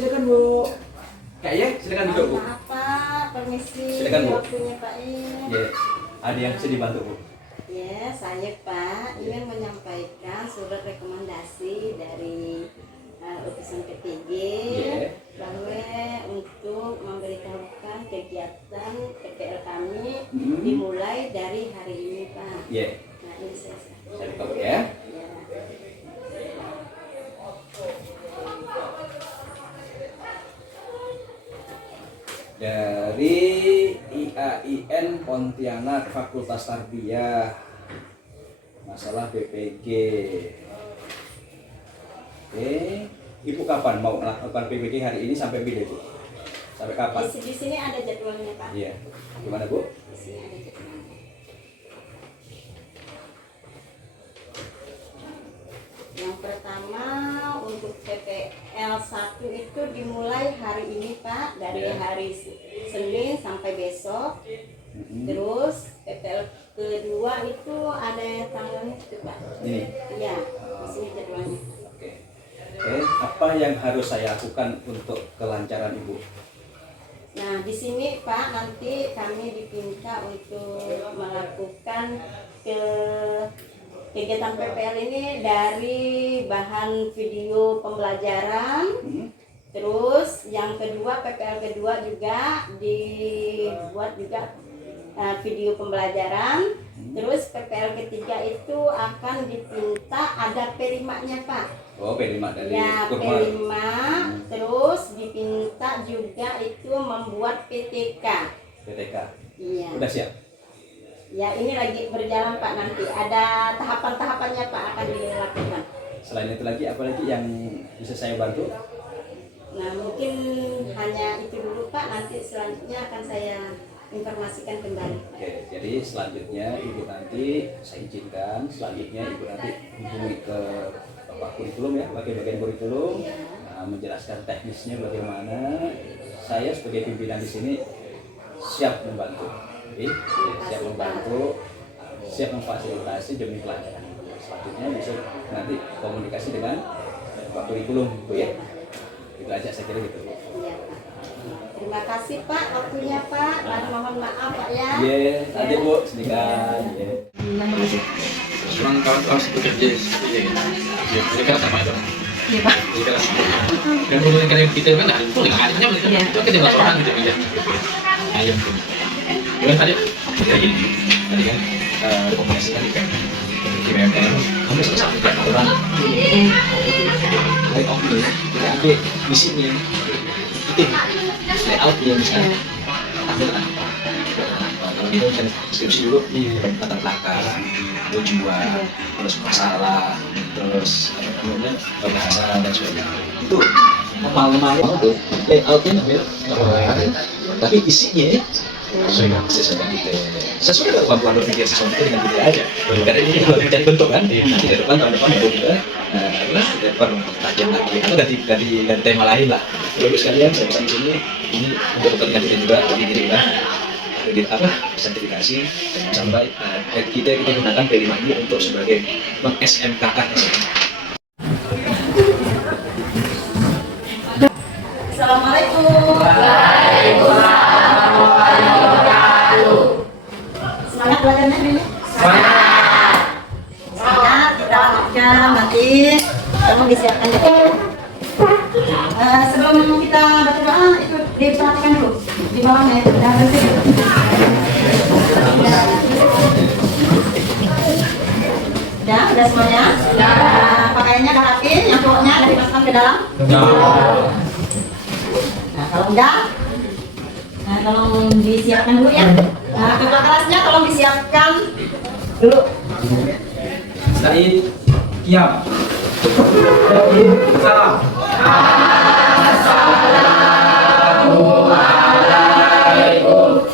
silakan Bu. Kak ya, silakan duduk Bu. Maaf Pak, permisi. Silakan Bu. Waktunya Pak Ya, ada yang bisa dibantu Bu? Ya, saya Pak ingin menyampaikan surat rekomendasi dari utusan PTG bahwa untuk memberitahukan kegiatan PPL kami dimulai dari hari ini Pak. Nah ini saya buka Bu ya. Dari IAIN Pontianak Fakultas Tarbiyah, masalah BPG. Oke, Ibu kapan mau melakukan BPG hari ini sampai bila Bu? Sampai kapan? Di sini ada jadwalnya Pak. Iya. Gimana Bu? Di sini ada jadwalnya. Yang pertama untuk PPL 1 itu dimulai hari ini Pak, dari hari Senin sampai besok. Terus PPL kedua itu ada tanggalnya itu Pak. Ini. Iya, di sini jadwalnya. Oke, apa yang harus saya lakukan untuk kelancaran Ibu? Nah, di sini Pak nanti kami diminta untuk melakukan kegiatan PPL ini dari bahan video pembelajaran. Terus yang kedua PPL kedua juga dibuat juga video pembelajaran. Terus PPL ketiga itu akan dipinta ada P5-nya Pak. Oh, P5 dari ya, P5. Terus dipinta juga itu membuat PTK. PTK. Iya. Udah siap? Ya, ini lagi berjalan Pak, nanti ada tahapan-tahapannya Pak akan dilakukan. Selain itu lagi apa lagi yang bisa saya bantu? Nah, mungkin hanya itu dulu Pak, nanti selanjutnya akan saya informasikan kembali. Oke, jadi selanjutnya Ibu nanti saya izinkan, selanjutnya Ibu nanti hubungi ke Bapak Kurikulum ya, bagian kurikulum, menjelaskan teknisnya bagaimana. Saya sebagai pimpinan di sini siap membantu. Siap membantu, siap memfasilitasi demi kelancaran. Selanjutnya bisa nanti komunikasi dengan Pak Kurikulum Bu ya. Itu aja saya kira gitu Bu. Iya Pak. Terima kasih Pak waktunya Pak, dan mohon maaf Pak ya. Iya, nanti Bu sedikit. Memang kawan-kawan bekerja seperti ini. Ya, mereka sama itu. Iya Pak. Dan kemudian yang kita kan ada itu akhirnya mereka itu kita nggak orang gitu ya. Ayam tuh. Bukan tadi tadi kan rekomendasikan di BMN kami selesai kan orang layout dulu jadi misinya itu layoutnya misalnya kalau itu kan deskripsi dulu latar belakang tujuan terus masalah terus namanya bahasa dan sebagainya itu normal-normal itu layoutnya tapi isinya sesuai dengan kemampuan berpikir sesuatu dengan kita aja. Karena ini kalau mencari bentuk kan, nanti ke depan tahun depan baru kita, karena perlu tajam lagi atau ganti tema lain lah. Lalu sekalian saya pesan ini untuk kepentingan kita juga, diri kita apa sertifikasi sampai kita gunakan P5 ini untuk sebagai meng SMK-kan. Assalamualaikum. Waalaikumsalam. Semangat belajarnya ini. Semangat kita lanjutkan nanti kamu disiapkan juga. Sebelum kita baca doa itu diperhatikan dulu di bawahnya itu udah bersih. Udah semuanya. Pakaiannya udah rapi, yang cowoknya udah dimasukkan ke dalam. Nah kalau enggak, tolong disiapkan dulu ya. Ketua kelasnya tolong disiapkan dulu. Said, Kiam. Salam. Assalamualaikum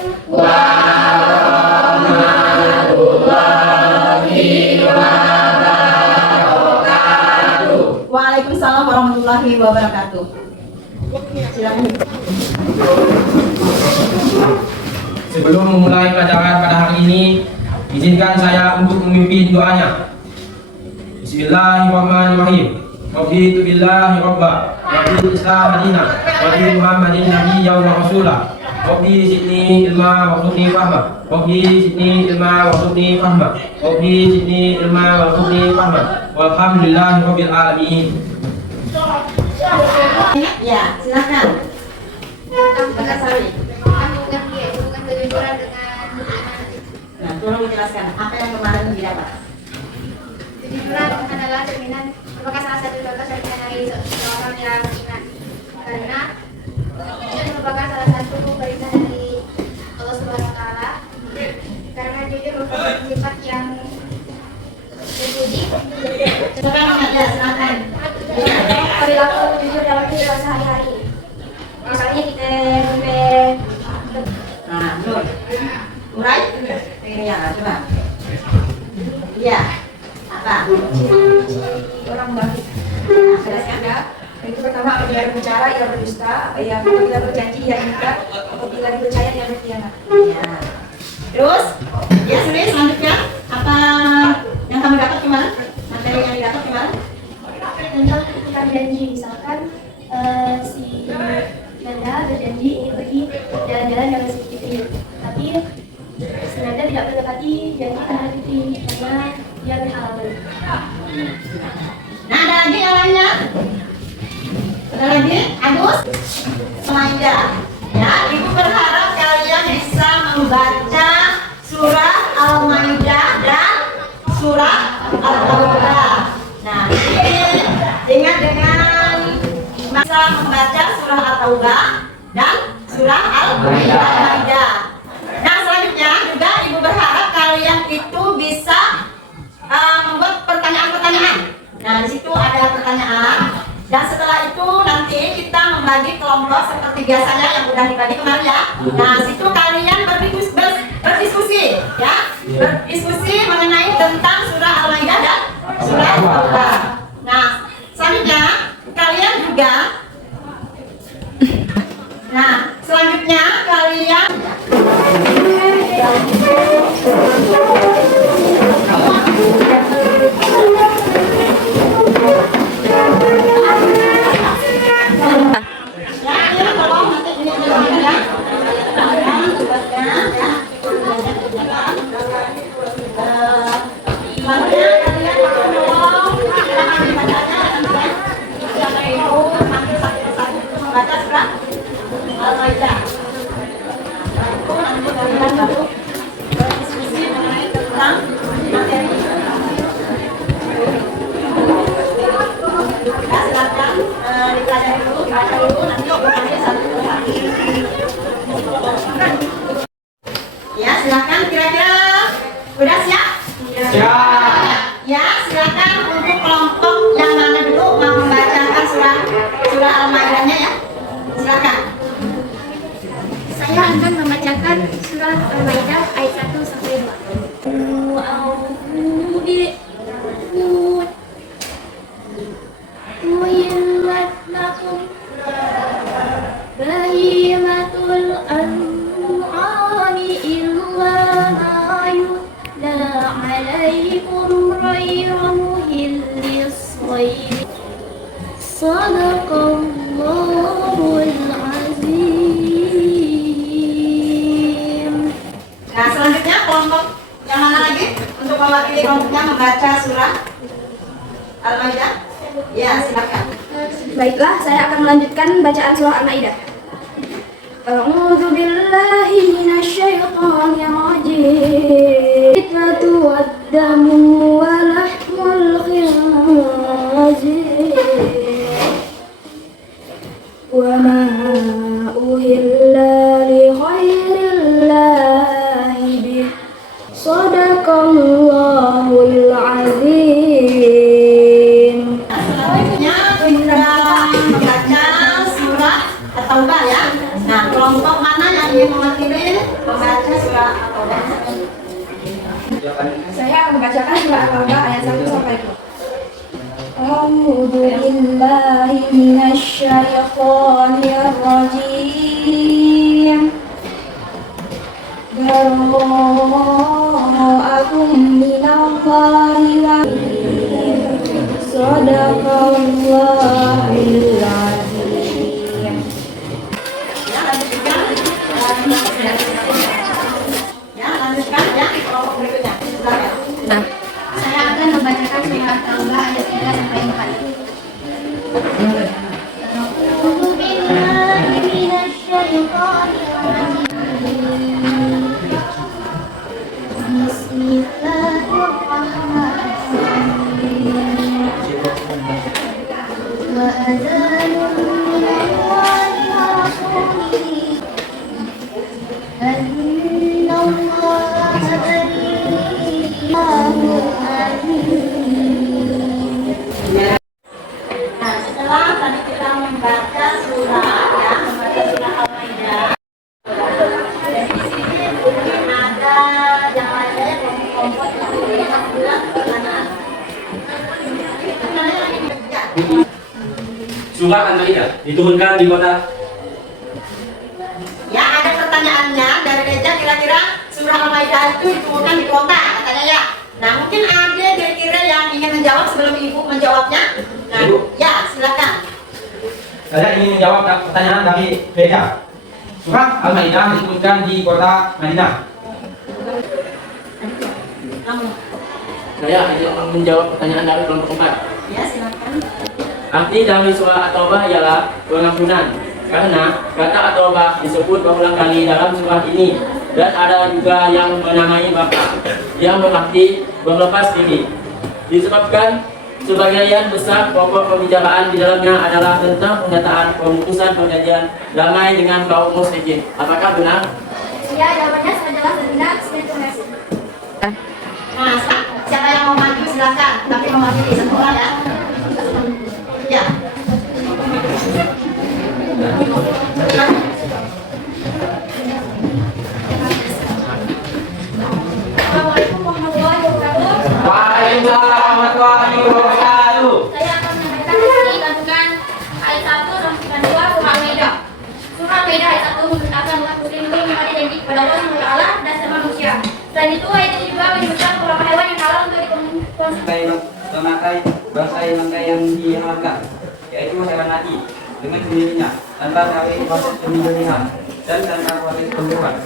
warahmatullahi wabarakatuh. Waalaikumsalam warahmatullahi wabarakatuh. Silakan. Sebelum memulai pelajaran pada hari ini, izinkan saya untuk memimpin doanya. Bismillahirrahmanirrahim. Raditu billahi rabba wa bil islam madinah wa bi muhammadin nabiyyan wa rasula. Rabbi zidni ilma warzuqni fahma. Rabbi zidni ilma warzuqni fahma. Rabbi zidni ilma warzuqni fahma. Walhamdulillahi rabbil alamin. Ya, silakan. Nah, tolong dijelaskan apa yang kemarin didapat. Kejujuran adalah cerminan merupakan salah satu contoh cerminan dari seorang yang beriman. Karena jujur merupakan salah satu perintah dari Allah Subhanahu Wa Taala. Karena jujur merupakan sifat yang terpuji. Silakan. Perilaku jujur dalam kehidupan sehari-hari. Misalnya kita Nah, Nur. Urai? Ya, coba. Iya. Apa? Orang munafik. Jelaskan. Itu pertama, apabila berbicara ia berdusta, apabila berjanji ia ingkar, apabila dipercaya ia berkhianat. Ya. Terus, ya sudah selanjutnya apa yang kamu dapat kemarin? Materi yang didapat kemarin? tentang ikatan janji. Misalkan si Nanda berjanji ingin pergi jalan-jalan dengan si Fitri, tapi si Nanda tidak menepati janji terhadap Fitri karena dia berhalangan. Nah, ada lagi yang lainnya? Ada lagi? Agus? Maida. Ya, Ibu berharap kalian bisa membaca surah Al-Maidah dan surah Al-Taubah. Nah, ini dengan bisa membaca surah Al-Taubah dan surah Al-Maidah. Nah, selanjutnya juga Ibu berharap kalian itu bisa membuat pertanyaan-pertanyaan. Nah, di situ ada pertanyaan. Dan setelah itu nanti kita membagi kelompok seperti biasanya yang udah dibagi kemarin ya. Nah, situ kalian berdiskusi ya. Berdiskusi mengenai tentang surah Al-Maidah dan surah Al-Taubah. Nah, selanjutnya kalian juga selanjutnya kalian ya, silakan kira-kira udah siap? Ya, silakan untuk kelompok yang mana dulu mau membacakan surah Al-Maidahnya ya. Silakan. Saya akan membacakan surah Al-Maidah ayat 1 sampai 2. Uhillat lakum bahimatul an'ami illa ma yutla alaikum ghayra muhillis shayd. Sadaqallahul azim. Nah, selanjutnya kelompok yang mana lagi untuk mewakili kelompoknya membaca surah Al-Maidah? Ya, silakan. Baiklah, saya akan melanjutkan bacaan surah Al-Maidah. A'udzu billahi minasyaitonir rajim. Itu wad-damu wa lahmul khinzir. Wa ma uhilla li ghairillahi bih. Shadaqallahul azim. Selanjutnya kita membaca surah At-Taubah ya. Nah, kelompok mana yang ingin mewakili membaca surah At-Taubah? Saya akan membacakan surah Al-Taubah ayat 1 sampai 2. A'udzu billahi minasyaitonir rajim. Bara'akum minallahi wa Sadaqallahul azim. Ya, lanjutkan. Ya, lanjutkan ya kelompok berikutnya. Silakan. Saya akan membacakan surat Taubah ayat 3 sampai 4. A'udzu billahi minasyaitonir rajim. Bismillahirrahmanirrahim. Wa adzanun minallahi wa rasulihi anna Allaha bari'un Nah, setelah tadi kita membaca surah ya, membaca surah Al-Maidah. Dan di sini mungkin ada yang lainnya kelompok yang bilang pertanyaan. Surah Al-Maidah diturunkan di kota. Ya, ada pertanyaannya dari Reja, kira-kira surah Al-Maidah itu diturunkan di kota katanya ya. Nah, mungkin ada kira-kira yang ingin menjawab sebelum ibu menjawabnya. Nah, ya silakan. Saya ingin menjawab pertanyaan dari Reja. Surah Al-Maidah diturunkan di kota Madinah. Kamu. Saya ingin menjawab pertanyaan dari kelompok 4. Ya, silakan. Arti dari surah At-Taubah ialah pengampunan. Karena kata At-Taubah disebut berulang kali dalam surah ini, dan ada juga yang menamai Bapa, yang berarti berlepas diri. Disebabkan sebagian besar pokok pembicaraan di dalamnya adalah tentang pernyataan pemutusan perjanjian damai dengan kaum musyrikin. Apakah benar? Ya, jawabannya sudah jelas dan benar. Saya terima kasih. Nah, siapa yang mau maju silakan, tapi mewakili satu orang ya. Ya. Assalamualaikum warahmatullahi wabarakatuh. Waalaikumsalam warahmatullahi wabarakatuh. Saya akan menyampaikan di sini kandungan ayat 1 dan 2 surah Al-Maidah. Surah Al-Maidah ayat 1 menceritakan umat muslim itu menghadiri janji kepada Allah SWT dan sama manusia. Selain itu ayat ini juga menyebutkan beberapa hewan yang halal untuk dikonsumsi. Memakai bangkai yang dihalalkan, yaitu hewan mati dengan sendirinya tanpa kawin proses penyembelihan dan tanpa proses pembunuhan.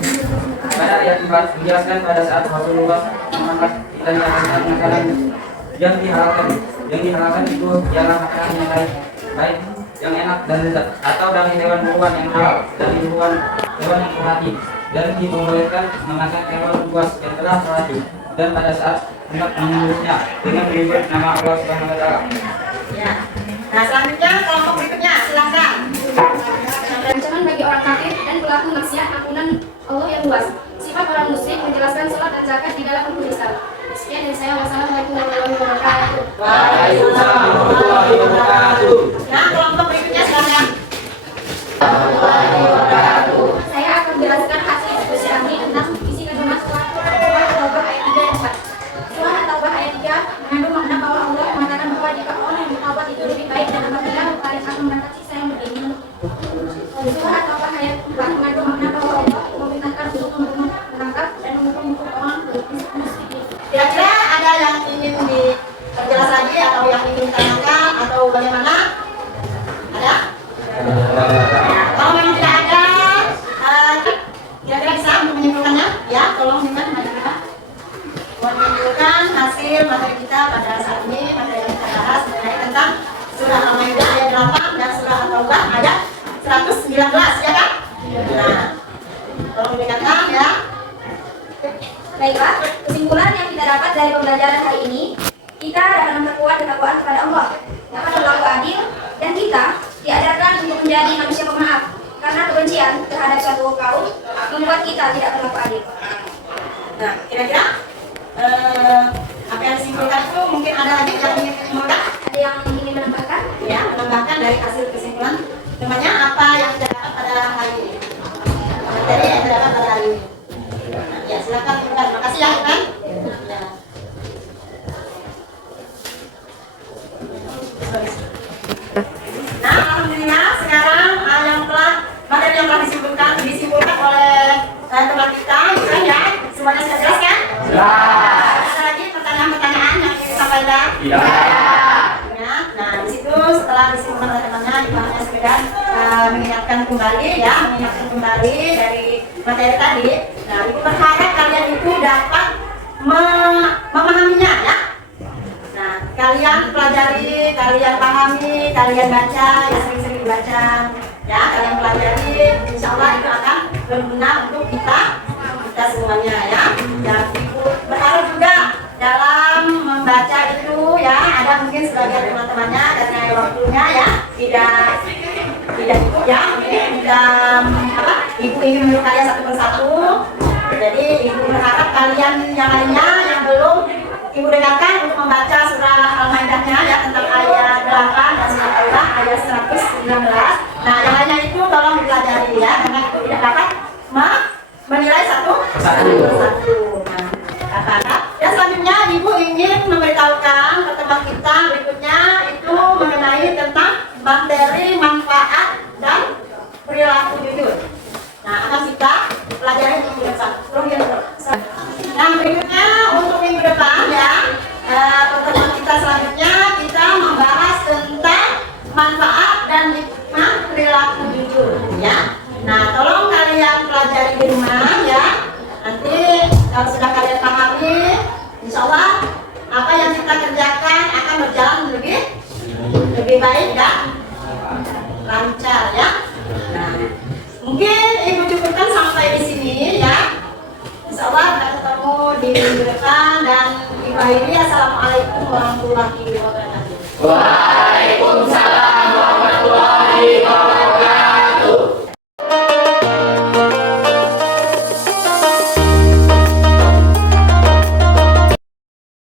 Pada ayat 4 menjelaskan pada saat Rasulullah mengangkat ditanya tentang makanan yang dihalalkan. Yang dihalalkan itu ialah makanan yang baik, yang enak dan lezat, atau dari hewan buruan yang halal, dari hewan yang terhati, dan diperbolehkan memakan hewan buas yang telah terhati. Dan pada saat hendak menyembelihnya dengan menyebut nama Allah Subhanahu wa taala. Ya. Nah, selanjutnya kelompok berikutnya silakan. Ancaman bagi orang kafir dan pelaku maksiat ampunan Allah yang luas. Sifat orang musyrik menjelaskan sholat dan zakat di dalam rukun Islam. Sekian dari saya. Wassalamualaikum warahmatullahi wabarakatuh. Waalaikumsalam warahmatullahi wabarakatuh. Nah, kelompok berikutnya silakan. Saya akan menjelaskan hasil diskusi kami tentang isi kandungan surah At-Taubah ayat 3 dan 4. Surah At-Taubah ayat 3 mengandung makna bahwa Allah mengatakan bahwa jika orang yang bertaubat itu lebih baik dan apabila kalian akan mendapat siksa yang begini. Surah At-Taubah ayat 4 mengandung makna bahwa Allah memerintahkan untuk membunuh, menangkap, dan menghukum orang musyrikin. Kira-kira ada yang ingin diperjelas lagi atau yang ingin ditanyakan atau bagaimana? Ada? Ya, kalau memang tidak ada, kira-kira bisa untuk menyimpulkannya? Ya, tolong Niman maju kita. Buat menyimpulkan hasil materi kita pada saat ini, materi yang kita bahas mengenai tentang surah Al-Maidah ayat 8 dan surah At-Taubah ayat 119, ya kan? Nah, tolong diingatkan ya. Baiklah, kesimpulan yang kita dapat dari pembelajaran hari ini, kita dapat memperkuat ketakwaan kepada Allah, dapat berlaku adil, dan kita diajarkan untuk menjadi manusia pemaaf, karena kebencian terhadap suatu kaum membuat kita tidak berlaku adil. Nah, kira-kira apa yang disimpulkan itu mungkin ada lagi yang ingin disimpulkan? Ada yang ingin menambahkan? Ya, menambahkan dari hasil kesimpulan temannya apa yang kita dapat pada hari ini, materi yang kita dapat pada hari ini. Nah, ya, silakan Iman. Makasih ya Iman. Ya. Nah, alhamdulillah sekarang materi yang telah disimpulkan oleh teman kita, ya, semuanya sudah jelas kan? Ya. Ada lagi pertanyaan-pertanyaan yang ingin disampaikan? Ya. Nah, Allah di sini teman-temannya ibu hanya sekedar mengingatkan kembali dari materi tadi. Nah, ibu berharap kalian itu dapat memahaminya ya. Nah, kalian pelajari, kalian pahami, kalian baca, ya sering-sering baca, ya kalian pelajari, insya Allah itu akan berguna untuk kita semuanya ya. Dan ibu berharap juga dalam membaca itu ya, ada mungkin sebagian teman-temannya karena waktunya ya tidak ikut ya, tidak ibu ingin menurut kalian satu persatu. Jadi ibu berharap kalian yang lainnya yang belum ibu dengarkan untuk membaca surah Al-Maidah-nya ya, tentang ayat 8 dan surah Al-Baqarah ayat 119. Nah, yang lainnya itu tolong dipelajari ya, karena itu tidak dapat menilai satu persatu. Nah, dan selanjutnya ibu ingin memberitahukan ke teman kita berikutnya itu mengenai tentang materi manfaat dan perilaku jujur. Nah, akan kita pelajari minggu depan. Nah, berikutnya untuk minggu depan ya, pertemuan kita selanjutnya kita membahas tentang manfaat dan hikmah perilaku jujur ya. Nah, tolong kalian pelajari di rumah ya. Nanti kalau sudah kalian pahami, insya Allah apa yang kita kerjakan akan berjalan lebih baik dan lancar ya. Nah, mungkin ibu cukupkan sampai di sini ya. Insya Allah kita ketemu di minggu depan dan ibu akhiri. Assalamualaikum warahmatullahi wabarakatuh.